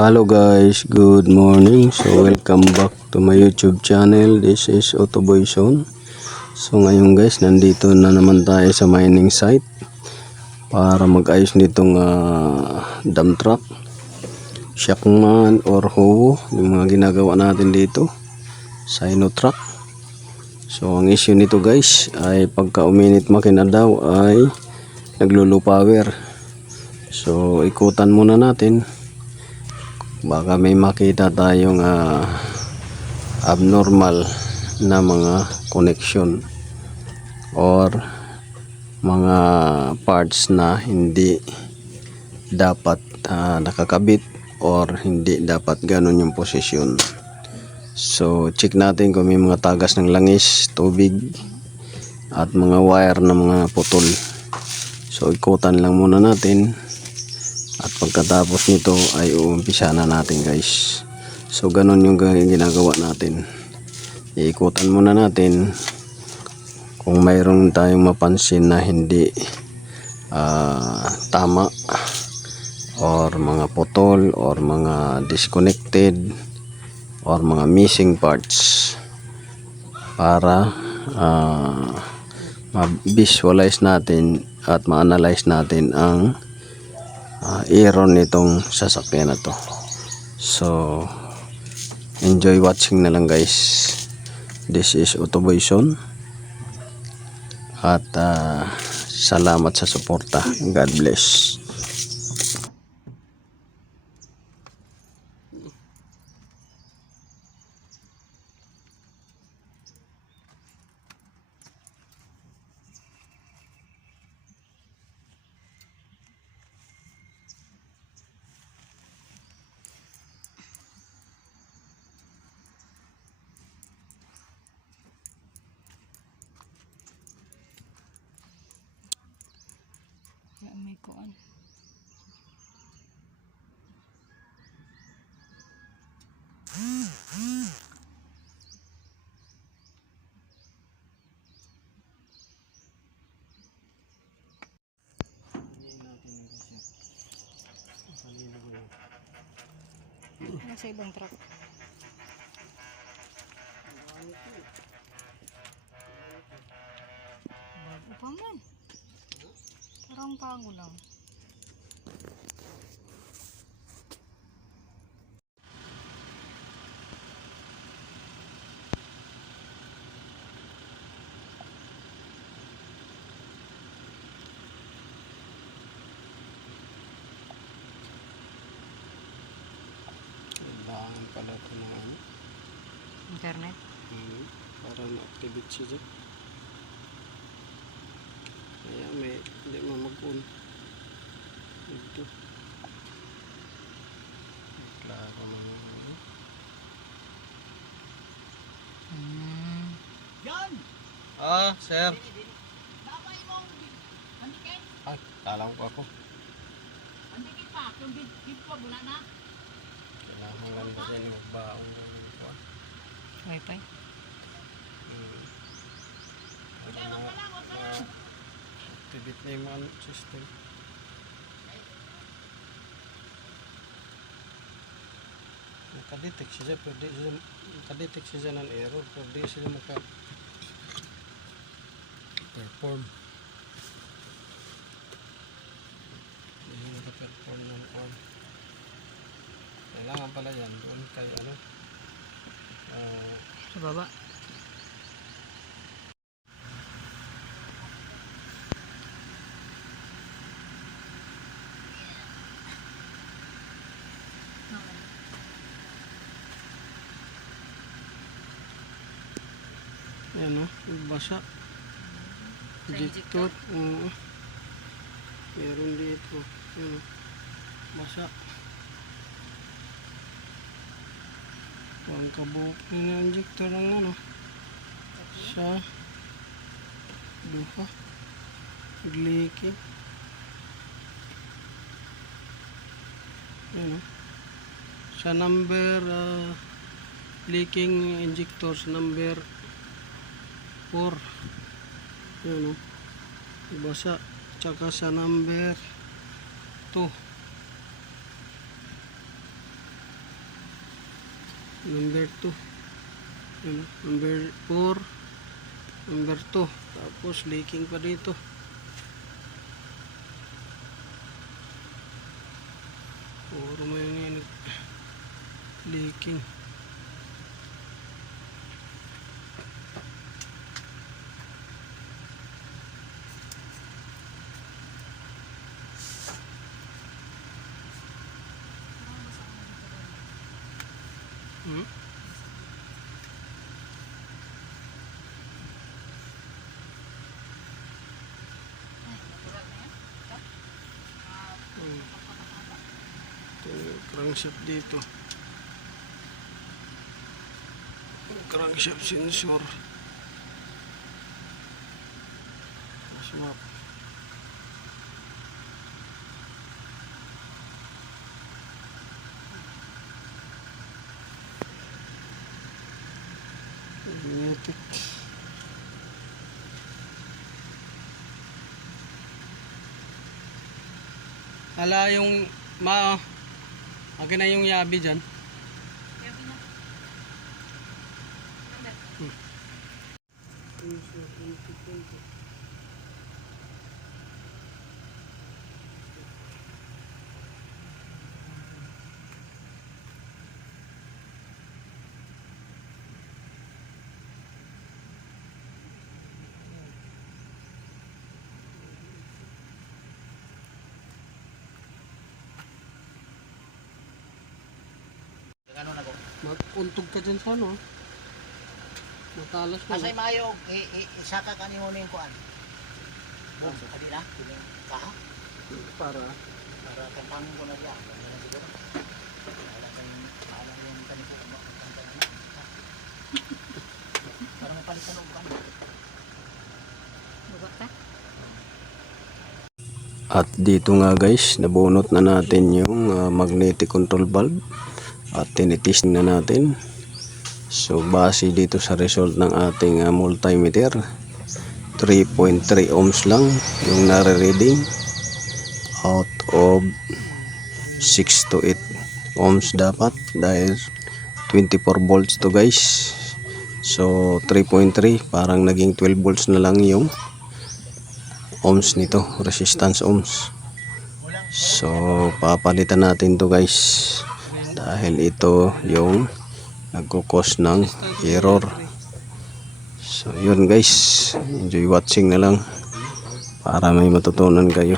Hello guys, good morning. So welcome back to my YouTube channel. This is Autoboy Zone. So ngayon guys, nandito na naman tayo sa mining site para mag-ayos nitong dump truck, shackman or hoe, yung mga ginagawa natin dito sa Sino truck. So ang issue nito guys ay pagka uminit makina daw ay naglolo power. So ikutan muna natin, baka may makita tayong abnormal na mga connection or mga parts na hindi dapat nakakabit or hindi dapat ganun yung posisyon. So check natin kung may mga tagas ng langis, tubig at mga wire na mga putol. So ikutan lang muna natin. At pagkatapos nito ay uumpisa na natin guys. So ganun yung ginagawa natin. Iikutan muna natin kung mayroon tayong mapansin na hindi tama or mga putol or mga disconnected or mga missing parts para ma-visualize natin at ma-analyze natin ang error nitong sasakyan na to. So enjoy watching na lang guys. This is Autoboy Zone at salamat sa suporta. God bless. May kuan. Nasa ibang truck. Bago pa man. Parang bago lang. Kailangan pala ito ng Internet. para ma-activate siya dyan. Kaya may hindi mo mag-on ito. Klaro naman. Yan! Sir. Damay mong mandikin? Ay, talang ko ako. Mandikin pa, kung dito wala na. Kailangan lang ba siya magbaon ng ito. Wi-Fi. Hindi, wag ka lang, wag ka lang. Activate na yung mga system. Nakadetect siya, pwede siya nakadetect siya ng error, pwede siya maka-perform. Hindi maka-perform ng on. Kailangan pala yan doon kay ano Sa baba. yan basa. Injector. Meron dito. Basa. Ang kabuk na injector ng sa duha. Leaking. Sa number leaking injectors number 4 basa, tsaka sa number 2 number 2, number 4, number 2. Tapos leaking pa dito. Puro mo yun leaking. Hmm? Ito yung crankshaft dito. Crankshaft sensor. Swap. Magnetic. Hala yung akin na yung yabi dyan. Yabi na. Ano na ko? Magpuntog ka dyan sa ano. Matalas na. Asay mayo isaka kanimo ning kuan. Bom, kadi na. Kaha. Para Tampang ko na diya. Wala siguro. Wala yung kaniko mo. Para mapalitan og kuan. Buka ka? At dito nga guys, nabunot na natin yung magnetic control valve at tinitesting na natin. So base dito sa result ng ating multimeter, 3.3 ohms lang yung nare-reading out of 6 to 8 ohms dapat dahil 24 volts to guys. So 3.3 parang naging 12 volts na lang yung ohms nito, resistance ohms. So papalitan natin to guys dahil ito yung nagkukos ng error. So yun guys, enjoy watching na lang para may matutunan kayo.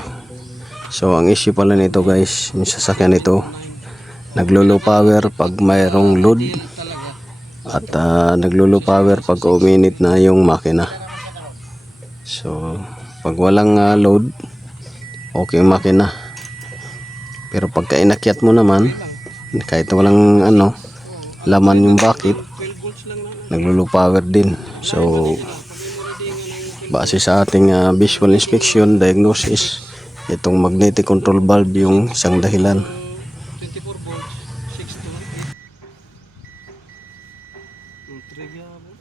So ang issue pala nito guys, yung sasakyan nito naglo-low power pag mayroong load at naglo-low power pag uminit na yung makina. So pag walang load, okay yung makina. Pero pagka inakyat mo naman, kahit walang laman yung bucket, naglo-low power din. So base sa ating visual inspection diagnosis, itong magnetic control valve yung isang dahilan. 24 volts, 6 to 8. Trigger mo.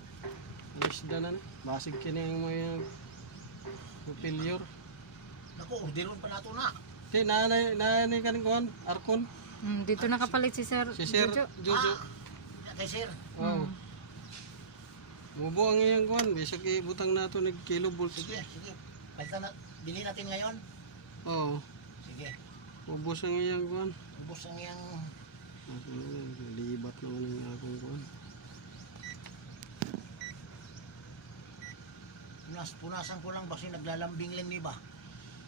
Alis na na. Basig kini yung may failure. Nako, diron pa nato na. Okay, nanay kaning kuan, Arkon. Dito nakapalit si Sir Si Sir Jojo. Kay sir. Oh. Mubo ang iyang kuan, bisag ibutang nato nig kilovolts. Sige. Basta na bili natin ngayon. Oh, Sige. ubos ang iyang kuan. Ubos ang iyang Libat naman ang akong kuan. punasan ko lang basi naglalambing lang ni ba.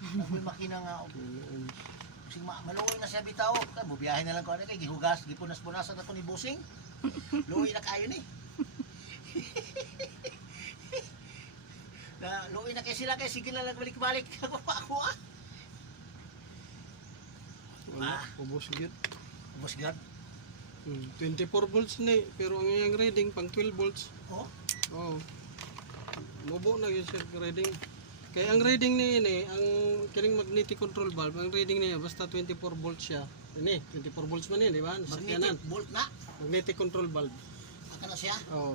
Ako'y makina nga. Sing maluoy na siya bitaw. Kay bubiyahe na lang ko ani kay gihugas, gipunas-punasan ako ni Busing. Luoy na kayo ni. Na luoy na kay sila kay sige na lang balik-balik ako pa ako ah. Wala, ubos gyud. Ubos gyud. 24 volts ni, pero ang iyang reading pang 12 volts. Oh. Oh. Mubo na gyud siya reading. Kaya ang reading ni ini, ang kining magnetic control valve, ang reading niya basta 24 volts siya. Ini, 24 volts man ni, di ba? Sakyanan. Magnetic bolt na. Magnetic control valve. Aka na siya. Oh.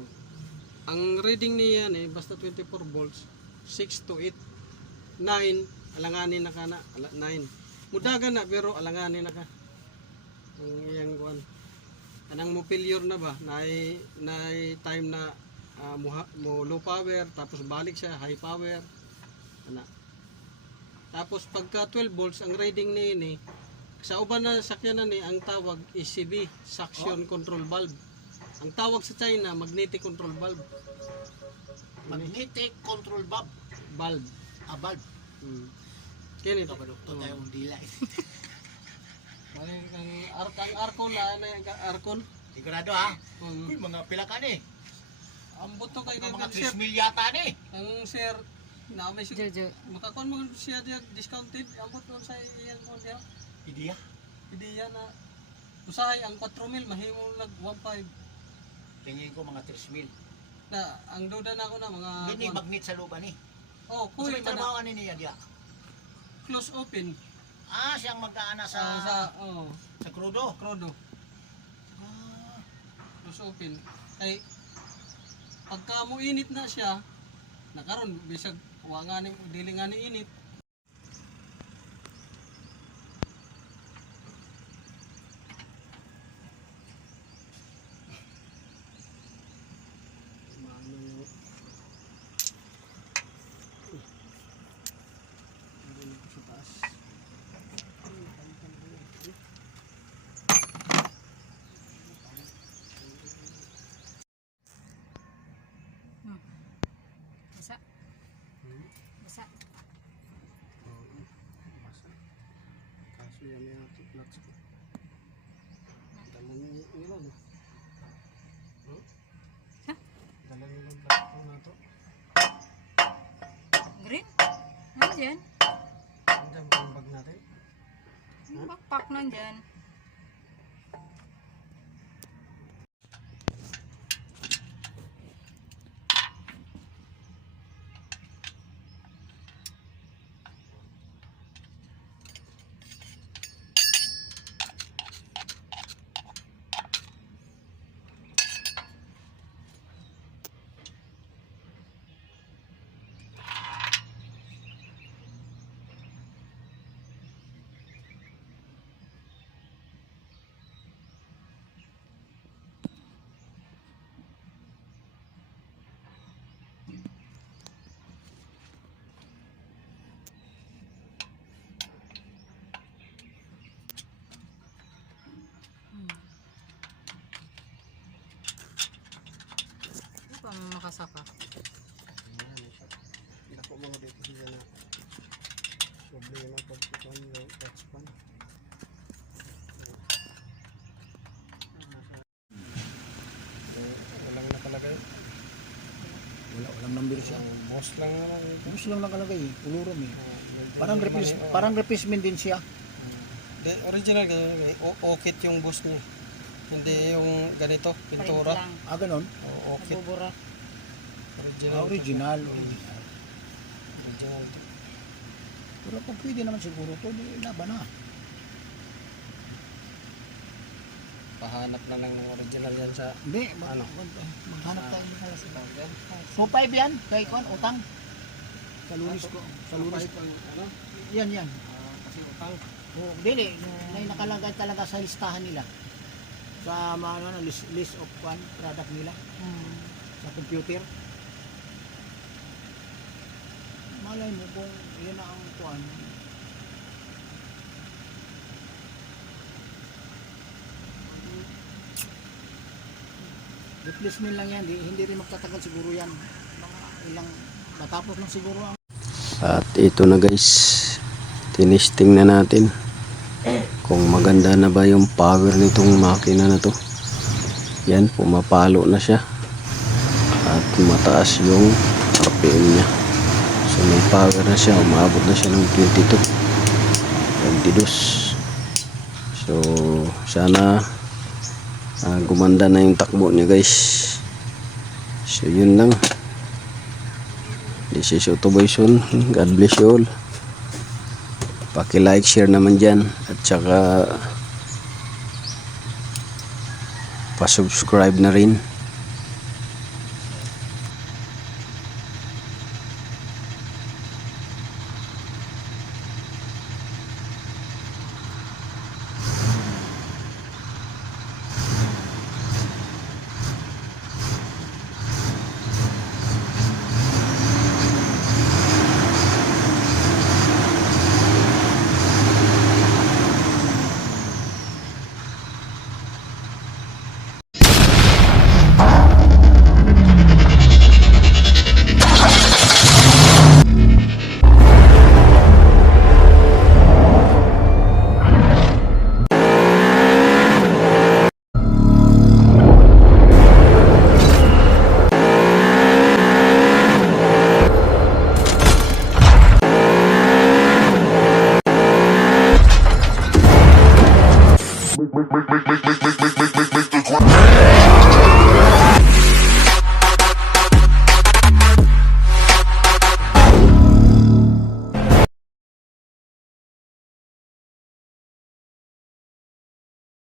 Ang reading niya ni basta 24 volts, 6 to 8. 9 alanganin na kana, 9. Mudagan na pero alanganin na ka. Ang iyang kuan. Anang mo failure na ba? Na time na mo low power tapos balik siya high power. Ana. Tapos pagka 12 volts ang reading ni sa uban na sakyanan ni ang tawag ECV, suction control valve. Ang tawag sa China magnetic control valve. Magnetic control valve. Valve. Valve. Kini Ito ba ito tayo ang dila. ang arkon na arkon. Sigurado ha? Uy, mga pila ka ni. Ang buto kay Mga sir. 3 mil yata ni. Ang sir na may Jojo. makakon mo siya diya discounted ambot nun sa iyan mo diya. Ideya. Ideya na usahay ang 4,000 mahimo nag 1.5 Tingin ko mga 3 mil. na ang duda na ako na mga Hindi magnet sa lupa ni. oh Kung kuy may trabaho ni niya diya. close open Siyang mag-aana sa sa krudo. krodo close open ay pagka mo init na siya nakaron bisag wa nga ni dili nga ni init. Basa. Basa. Kaso yan yung nuts ko. Dala niyo ilan eh. Ha? Dala niyo yung platform na to. Green? Nandyan. Andiyan mo yung bag natin. Yung backpack nandyan. Ano pa makasaka? Dako mga dito siya na problema pagkukuhan yung touchpan. Walang nakalagay. Walang number siya. Boss lang naman. Gusto lang nakalagay, ulurom eh. Parang Parang replacement din siya. original ganyan. Okit yung boss niya. Hindi yung ganito, pintura. Print lang. Ganon. Okit. Nabubura. Original. Original. Original to. Pero kung pwede naman siguro to, di laban na. Pahanap na lang ng original yan sa Hindi, Ano? maghanap tayo ng alas ito. So 5 yan, kay Kwan, utang. Sa lunis ko. Sa lunis. ano? Yan. Kasi utang. Oh, dili, may nakalagay talaga sa listahan nila. Sa mga list of product nila sa computer. Malay mo kung yan na ang kuan. Replacement lang yan, hindi rin magtatagal siguro yan. Mga ilang matapos lang siguro ang At ito na guys, tinisting na natin kung maganda na ba yung power nitong makina na to. Yan, pumapalo na siya at mataas yung RPM niya. So may power na siya, umabot na siya ng 22. So sana gumanda na yung takbo niya guys. So yun lang. This is Autoboyson. God bless you all. Paki-like, share naman dyan. At saka pa-subscribe na rin. make